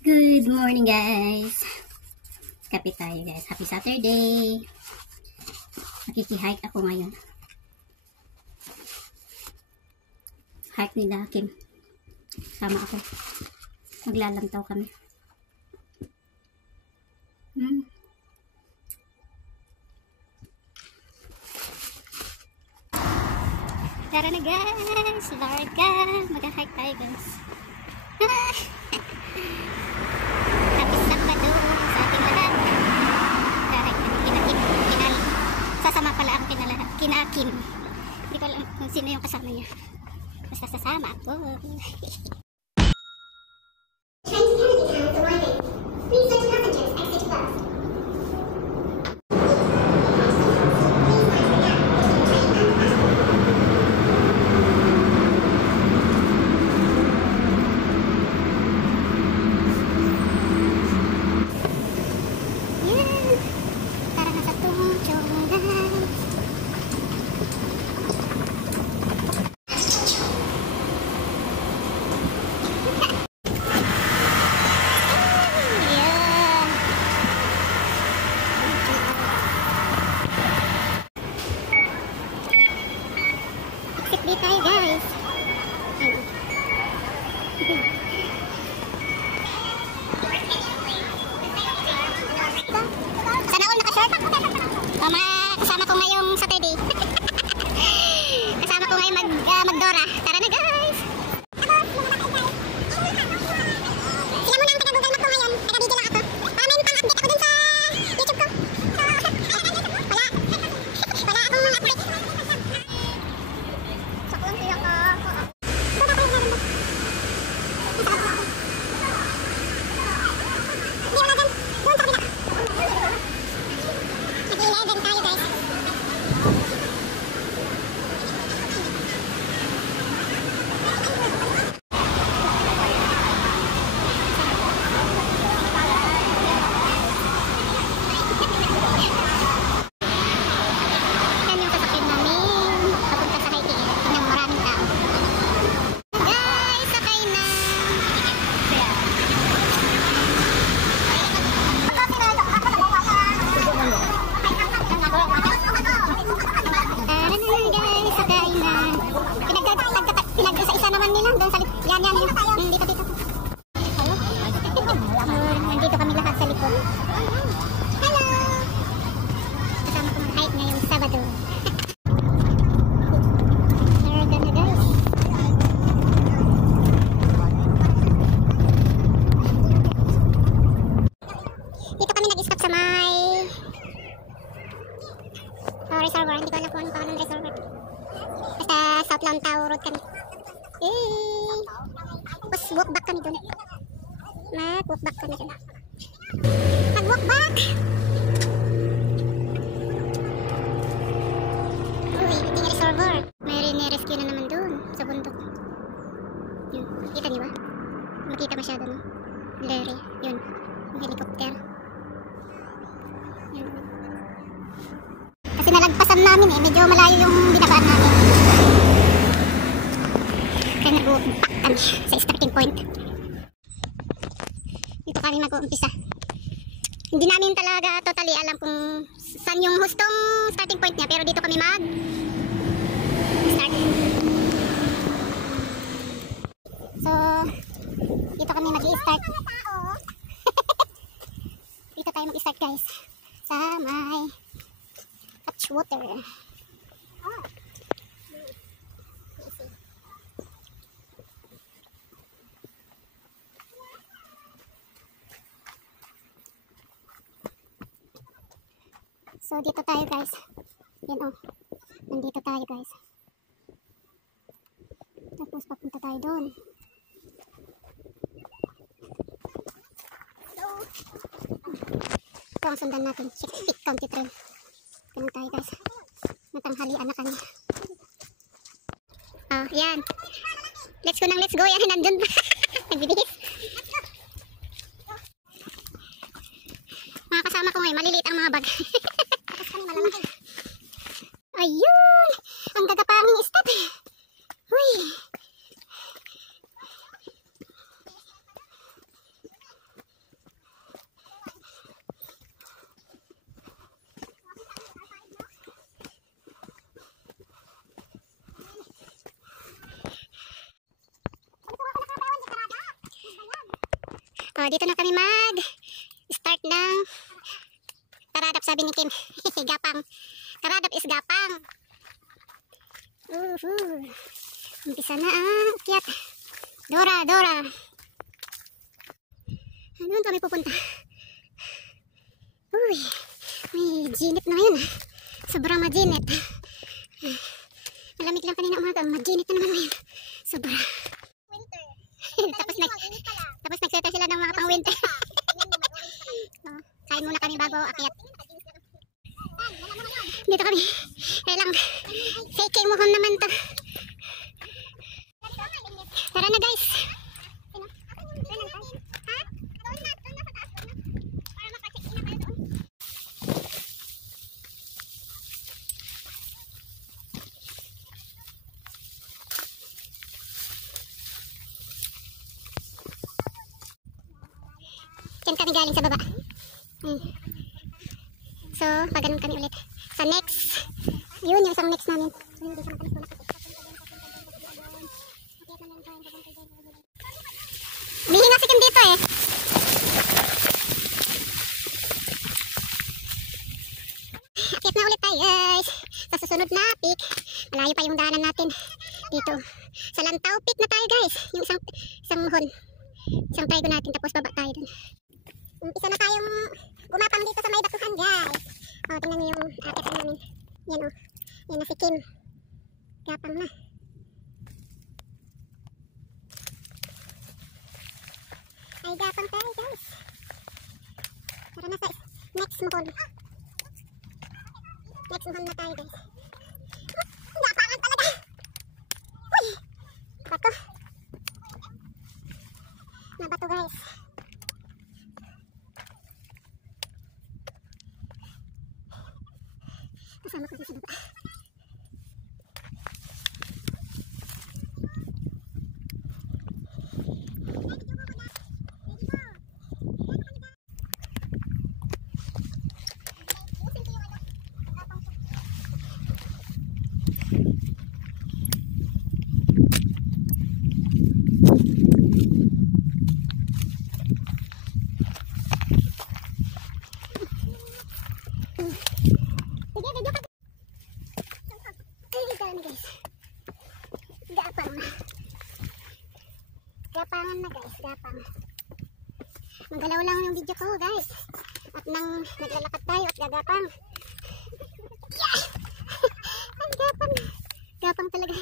Good morning guys! Kapit tayo guys. Happy Saturday! Makiki-hike ako ngayon. Hike ni Dakim. Sama ako. Maglalantaw kami. Tara na guys! Larga! Mag-hike tayo guys. Happy Sabado sa ating lahat. Dahil sasama pala ang kinakim. Hindi ko alam kung sino yung kasama niya. Basta sasama ako. Di tayo guys. Sana all naka-shirt. Mama, kasama ko ngayong Saturday. Kasama ko ngayong mag-Dora. Tara na guys. Sila muna ang taga-Google Map ko ngayon. Taga-video lang ako. Para may pang-update ako dun sa YouTube ko. Wala akong update. Nandito kami lahat sa likod. Hello! Kasama ko mag-hike ngayong Sabado. Narga na guys. Dito kami nag-stop sa may reservoir. Hindi ko alam kung ano pa ng reservoir. Basta South Lantau Road kami. Tapos walk back kami dun. Mag-walk back kami dun. Mag-walk back! Uy, ating reservoir. May rescue na naman dun sa bundok. Yun, kita niyo ba? Makita masyado no? Blurry. Yun, yung helicopter. Yun. Kasi nalagpasan namin medyo malayo yung binabaan namin. Kaya nag-walk back kami sa starting point. Dito kami mag-uumpisa. Hindi namin talaga totally alam kung saan yung hustong starting point niya, pero dito kami mag-start. So, dito kami mag-i-start. Dito tayo mag-i-start guys. Sa may Catchwater. So dito tayo guys. Yan oh. Nandito tayo guys. Tapos papunta tayo doon. Ito ang sundan natin. Chick County Trail. Ganun tayo guys. Natanghalian na kami. Oh, yan. Let's go nang let's go. Yan, nandun pa. Nagbibihis. Mga kasama ko ngayon, maliliit ang mga bag. Ayun! Ang gagapanging step. Uy! Oh, dito na kami start ng karadap, sabi ni Kim. Gapang. Karadap is gapang. Umpisa na ang akyat. Dora. Doon kami pupunta. Uy, may ginit na ngayon. Sobrang maginit. Malamig lang kanina umaga. Maginit na naman ngayon. Sobra. Winter. tapos nagseta sila ng mga pang winter. Kain muna kami bago akyat. Dito kami. Kailang fake mohon naman to. Tara na guys. Diyan kami galing sa baba. So, pag ganun kami ulit. Sa next, yun yung isang next namin. Bihinga si Kim dito eh. Akit na ulit tayo guys. Sa susunod na peak. Malayo pa yung daanan natin dito. Sa Lantaw peak na tayo guys. Yung isang muhon. Isang trigo natin tapos baba tayo dun. Isa na tayong gumapang dito sa may batuhan guys. O, tingnan niyo yung akitan namin. Yan o. Yan na si Kim. Gapang na. Ay, gapang tayo guys. Tara na sa next muhon. Next muhon na tayo guys. Gapangan talaga. Uy! Bato. Nabato guys. Kasama ko sa baba. Gapangan na guys, gapang. Magalaw lang yung video ko guys. At nang naglalakad tayo at gagapang. Yeah! Ang gapang. Gapang talaga.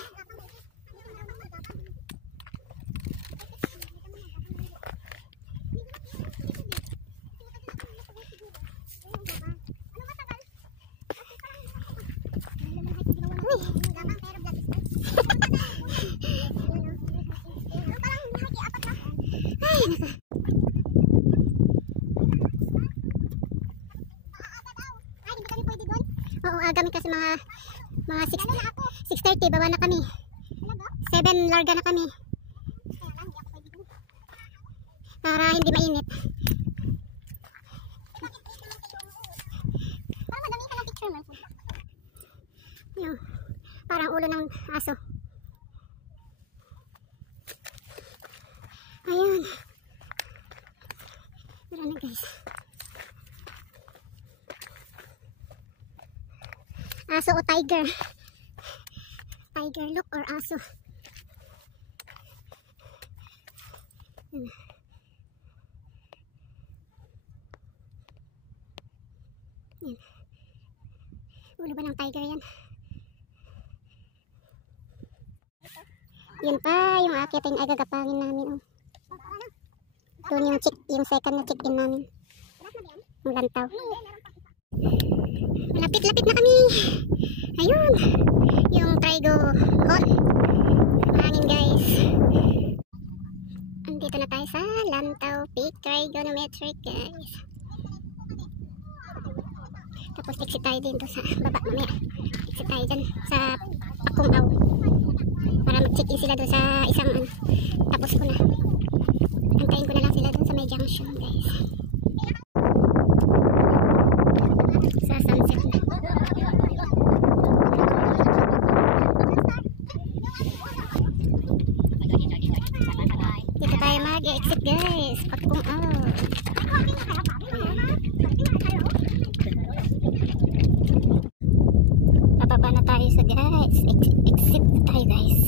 Oo, aga kasi mga 6:30 baba na kami. 7 larga na kami. Para hindi mainit. Yung parang ulo ng aso. Ayun. Tara na guys. Aso o tiger? Tiger look or aso? Yan. Ulo ba ng tiger yan? Yun pa yung aakitin ay gagapangin namin. Oh. Doon yung second na check-in namin. Yung Lantaw. Malapit-lapit na kami. Ayun. Yung trigo hall. Mahangin guys. Andito na tayo sa Lantaw Peak Trigonometric guys. Tapos exit tayo dito sa baba mamaya. Exit tayo dyan sa Pakungaw. Para mag-check-in sila doon sa isang ano. Tapos ko na. Antayin ko na lang sila doon sa may junction guys. Sa sunset na. Dito tayo mag-exit guys. Pakpong out. Pababa na tayo sa guys. Exit na tayo guys.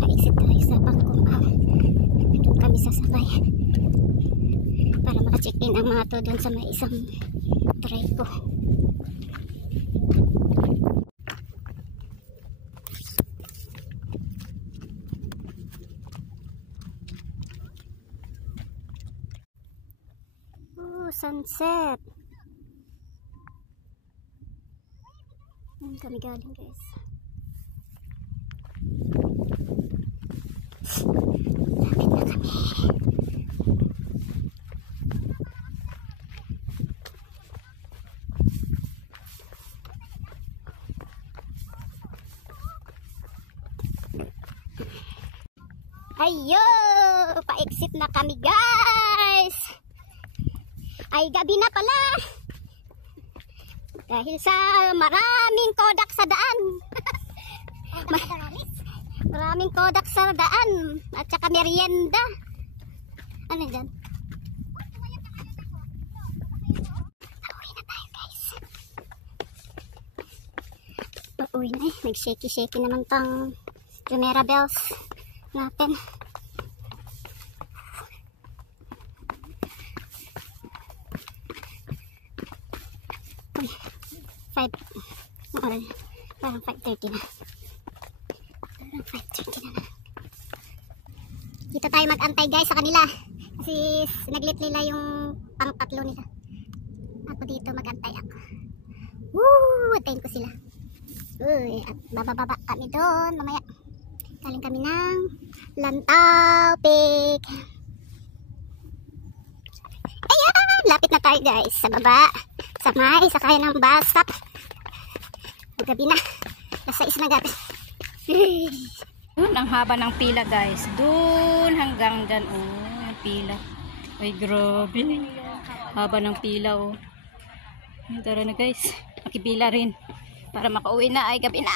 Pa-exit tayo sa Pakpong out. Doon kami sasabay. Para maka-check-in ang mga to doon sa may isang try ko. Sunset. Kami galing guys. Lapit na kami. Ayo, pa-exit na kami guys. Ay gabi na pala. Dahil sa maraming kodak sa daan. Maraming kodak sa daan. At saka merienda. Ano dyan? Pauwi na tayo guys. Pauwi na eh. Nag-shaky-shaky naman tang Jumeirah bells natin. Parang 5:30 na. Parang 5:30 na. Dito tayo mag-antay guys sa kanila. Kasi naglit nila yung pang-tatlo nila. Ako dito mag-antay ako. Woo! Antayin ko sila. Uy, at bababa kami doon mamaya. Galing kami ng Lantaw Peak. Ayan! Lapit na tayo guys sa baba. Sa may sakay ng bus stop. Gabi na. Nasa is na gabi. Ang haba ng pila guys. Doon hanggang dyan. Oh, yung pila. Ay grabe. Haba ng pila oh. Tara na guys. Makipila rin. Para makauwi na ay gabi na.